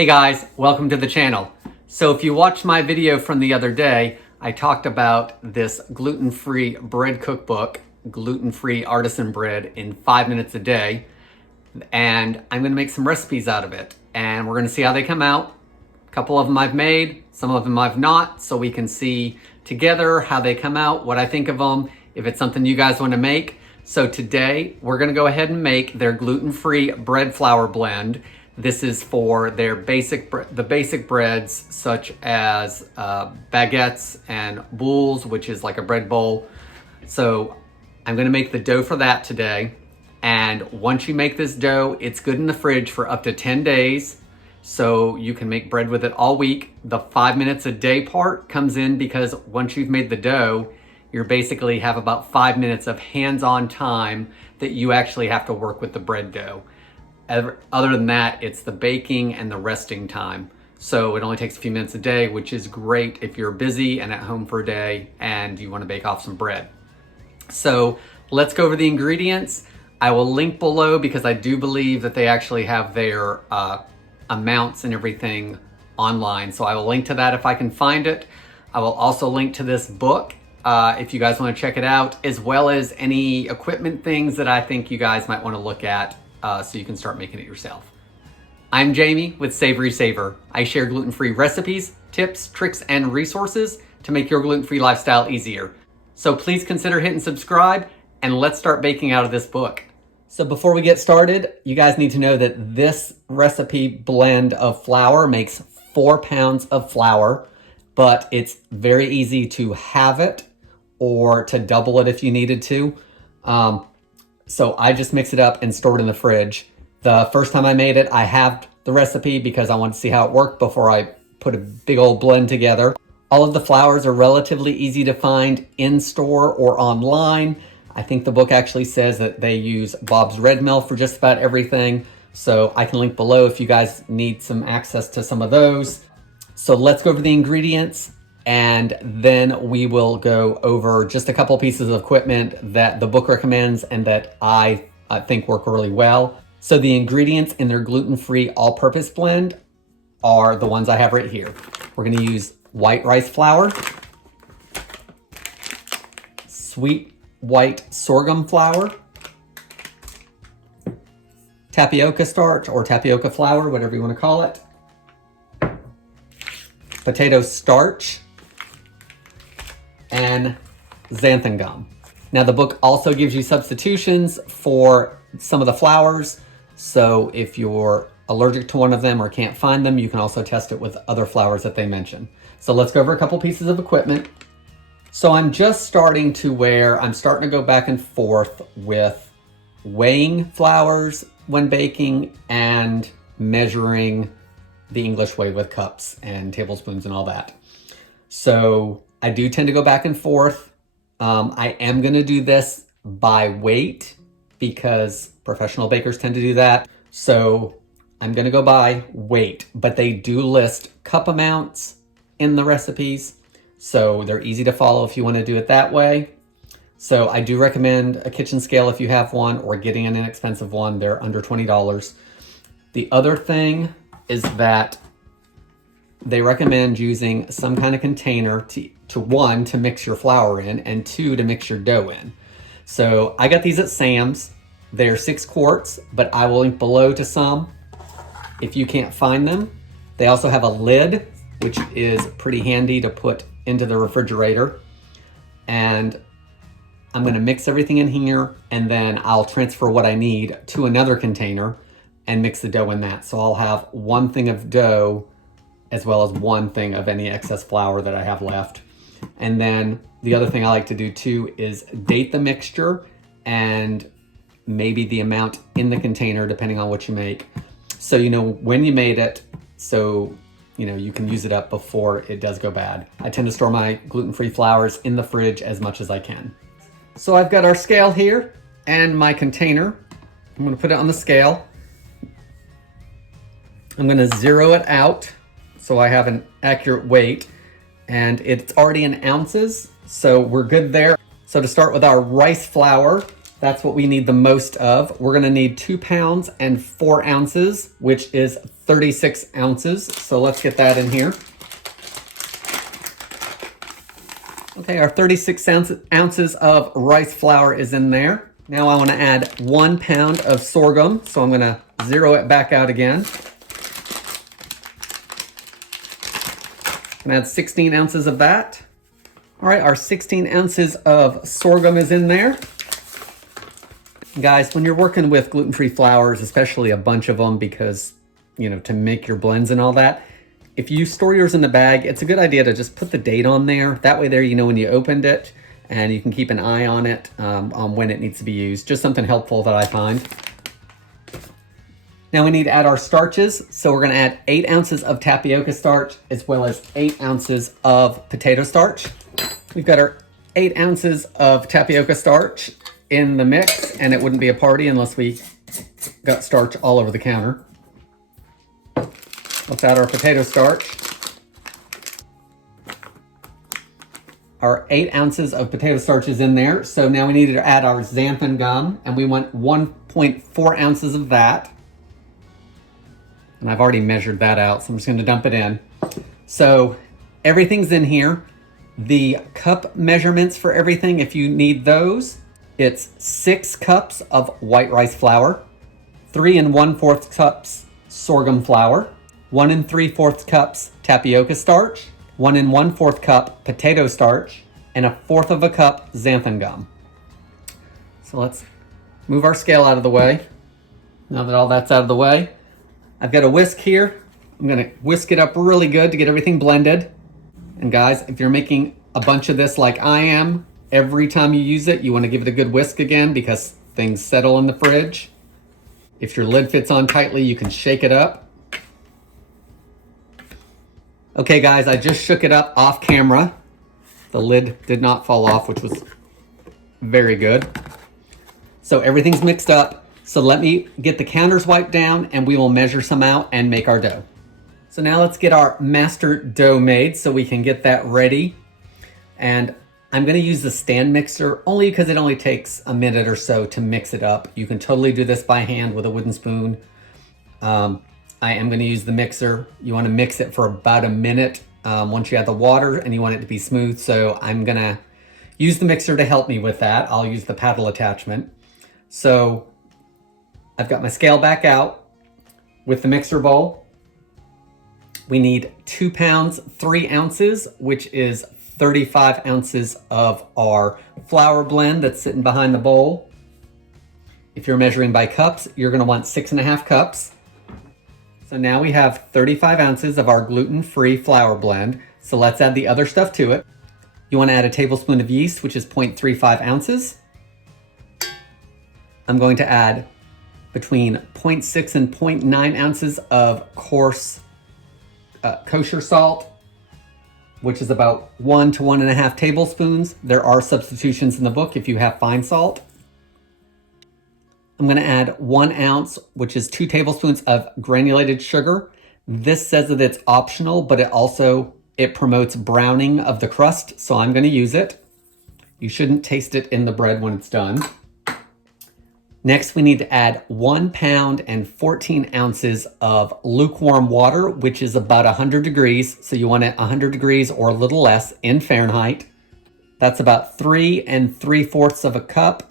Hey guys, welcome to the channel. So if you watched my video from the other day, I talked about this gluten-free bread cookbook, Gluten Free Artisan Bread in 5 minutes a day. And I'm gonna make some recipes out of it. And we're gonna see how they come out. A couple of them I've made, some of them I've not, so we can see together how they come out, what I think of them, if it's something you guys wanna make. So today, we're gonna go ahead and make their gluten-free bread flour blend. This is for their basic breads, such as baguettes and boules, which is like a bread bowl. So I'm gonna make the dough for that today. And once you make this dough, it's good in the fridge for up to 10 days. So you can make bread with it all week. The 5 minutes a day part comes in because once you've made the dough, you basically have about 5 minutes of hands-on time that you actually have to work with the bread dough. Other than that, it's the baking and the resting time. So it only takes a few minutes a day, which is great if you're busy and at home for a day and you want to bake off some bread. So let's go over the ingredients. I will link below because I do believe that they actually have their amounts and everything online. So I will link to that if I can find it. I will also link to this book if you guys want to check it out, as well as any equipment things that I think you guys might want to look at so you can start making it yourself. I'm Jamie with SavorySaver. I share gluten-free recipes, tips, tricks, and resources to make your gluten-free lifestyle easier. So please consider hitting subscribe and let's start baking out of this book. So before we get started, you guys need to know that this recipe blend of flour makes 4 pounds of flour, but it's very easy to halve it or to double it if you needed to. So I just mix it up and store it in the fridge. The first time I made it, I halved the recipe because I wanted to see how it worked before I put a big old blend together. All of the flours are relatively easy to find in store or online. I think the book actually says that they use Bob's Red Mill for just about everything. So I can link below if you guys need some access to some of those. So let's go over the ingredients and then we will go over just a couple pieces of equipment that the book recommends and that I think work really well. So the ingredients in their gluten-free all-purpose blend are the ones I have right here. We're gonna use white rice flour, sweet white sorghum flour, tapioca starch or tapioca flour, whatever you wanna call it, potato starch, and xanthan gum. Now the book also gives you substitutions for some of the flours. So if you're allergic to one of them or can't find them, you can also test it with other flours that they mention. So let's go over a couple pieces of equipment. So I'm just starting to where I'm starting to go back and forth with weighing flours when baking and measuring the English way with cups and tablespoons and all that. So I do tend to go back and forth. I am gonna do this by weight because professional bakers tend to do that. So I'm gonna go by weight, but they do list cup amounts in the recipes. So they're easy to follow if you wanna do it that way. So I do recommend a kitchen scale if you have one or getting an inexpensive one. They're under $20. The other thing is that they recommend using some kind of container to mix your flour in, and 2, to mix your dough in. So I got these at Sam's. They're 6 quarts, but I will link below to some if you can't find them. They also have a lid, which is pretty handy to put into the refrigerator. And I'm gonna mix everything in here, and then I'll transfer what I need to another container and mix the dough in that. So I'll have 1 thing of dough as well as 1 thing of any excess flour that I have left. And then the other thing I like to do too is date the mixture and maybe the amount in the container depending on what you make. So you know when you made it, so you know you can use it up before it does go bad. I tend to store my gluten-free flours in the fridge as much as I can. So I've got our scale here and my container. I'm gonna put it on the scale. I'm gonna zero it out so I have an accurate weight, and it's already in ounces, so we're good there. So to start with our rice flour, That's what we need the most of. We're gonna need 2 pounds and 4 ounces, which is 36 ounces. So let's get that in here. Okay, our 36 ounces of rice flour is in there. Now I wanna add 1 pound of sorghum. So I'm gonna zero it back out again. And add 16 ounces of that. All right, our 16 ounces of sorghum is in there. Guys, when you're working with gluten-free flours, especially a bunch of them because, to make your blends and all that, if you store yours in the bag, it's a good idea to just put the date on there. That way there you know when you opened it and you can keep an eye on it on when it needs to be used. Just something helpful that I find. Now we need to add our starches. So we're gonna add 8 ounces of tapioca starch as well as 8 ounces of potato starch. We've got our 8 ounces of tapioca starch in the mix, and it wouldn't be a party unless we got starch all over the counter. Let's add our potato starch. Our 8 ounces of potato starch is in there. So now we need to add our xanthan gum, and we want 1.4 ounces of that. And I've already measured that out, so I'm just gonna dump it in. So everything's in here. The cup measurements for everything, if you need those, it's 6 cups of white rice flour, 3 1/4 cups sorghum flour, 1 3/4 cups tapioca starch, 1 1/4 cup potato starch, and 1/4 cup xanthan gum. So let's move our scale out of the way. Now that all that's out of the way, I've got a whisk here. I'm gonna whisk it up really good to get everything blended. And guys, if you're making a bunch of this like I am, every time you use it, you wanna give it a good whisk again because things settle in the fridge. If your lid fits on tightly, you can shake it up. Okay guys, I just shook it up off camera. The lid did not fall off, which was very good. So everything's mixed up. So let me get the counters wiped down and we will measure some out and make our dough. So now let's get our master dough made so we can get that ready. And I'm gonna use the stand mixer only because it only takes a minute or so to mix it up. You can totally do this by hand with a wooden spoon. I am gonna use the mixer. You wanna mix it for about a minute once you add the water and you want it to be smooth. So I'm gonna use the mixer to help me with that. I'll use the paddle attachment. So I've got my scale back out with the mixer bowl. We need 2 pounds, 3 ounces, which is 35 ounces of our flour blend that's sitting behind the bowl. If you're measuring by cups, you're gonna want 6.5 cups. So now we have 35 ounces of our gluten-free flour blend. So let's add the other stuff to it. You wanna add a tablespoon of yeast, which is 0.35 ounces. I'm going to add between 0.6 and 0.9 ounces of coarse kosher salt, which is about 1 to 1.5 tablespoons. There are substitutions in the book if you have fine salt. I'm gonna add 1 ounce, which is 2 tablespoons of granulated sugar. This says that it's optional, but it promotes browning of the crust, so I'm gonna use it. You shouldn't taste it in the bread when it's done. Next, we need to add 1 pound and 14 ounces of lukewarm water, which is about 100 degrees. So you want it 100 degrees or a little less in Fahrenheit. That's about 3 3/4 cup.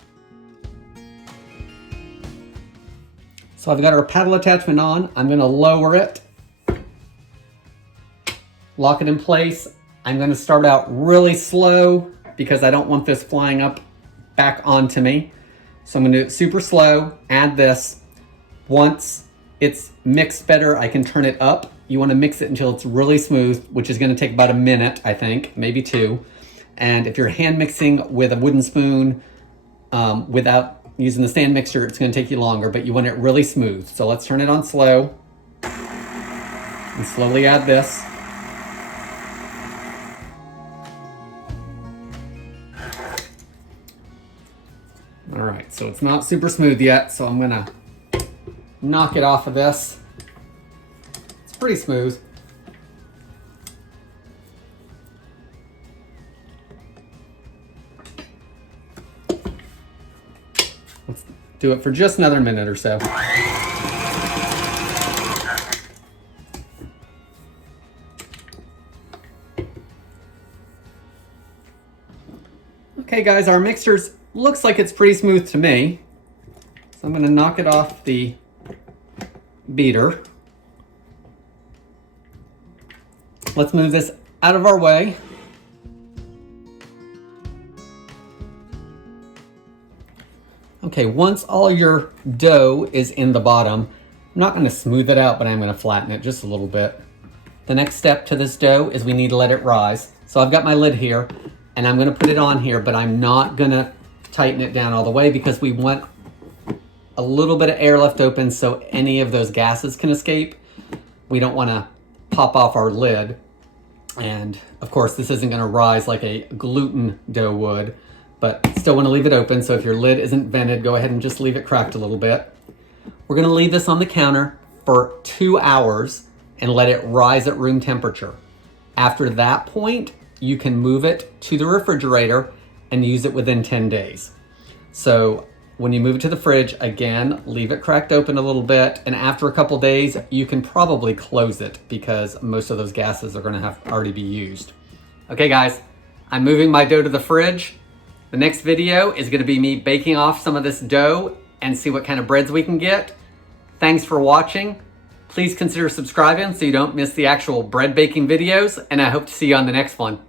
So I've got our paddle attachment on. I'm gonna lower it, lock it in place. I'm gonna start out really slow because I don't want this flying up back onto me. So I'm gonna do it super slow, add this. Once it's mixed better, I can turn it up. You wanna mix it until it's really smooth, which is gonna take about a minute, I think, maybe 2. And if you're hand mixing with a wooden spoon without using the stand mixer, it's gonna take you longer, but you want it really smooth. So let's turn it on slow and slowly add this. All right, so it's not super smooth yet, so I'm gonna knock it off of this. It's pretty smooth. do it for just another minute or so. Okay guys, our mixture looks like it's pretty smooth to me. So I'm gonna knock it off the beater. Let's move this out of our way. Okay, once all your dough is in the bottom, I'm not gonna smooth it out, but I'm gonna flatten it just a little bit. The next step to this dough is we need to let it rise. So I've got my lid here, and I'm gonna put it on here, but I'm not gonna tighten it down all the way because we want a little bit of air left open so any of those gases can escape. We don't wanna pop off our lid. And of course, this isn't gonna rise like a gluten dough would, but still wanna leave it open. So if your lid isn't vented, go ahead and just leave it cracked a little bit. We're gonna leave this on the counter for 2 hours and let it rise at room temperature. After that point, you can move it to the refrigerator and use it within 10 days. So when you move it to the fridge, again, leave it cracked open a little bit, and after a couple days, you can probably close it because most of those gases are gonna have already be used. Okay guys, I'm moving my dough to the fridge. The next video is gonna be me baking off some of this dough and see what kind of breads we can get. Thanks for watching. Please consider subscribing so you don't miss the actual bread baking videos, and I hope to see you on the next one.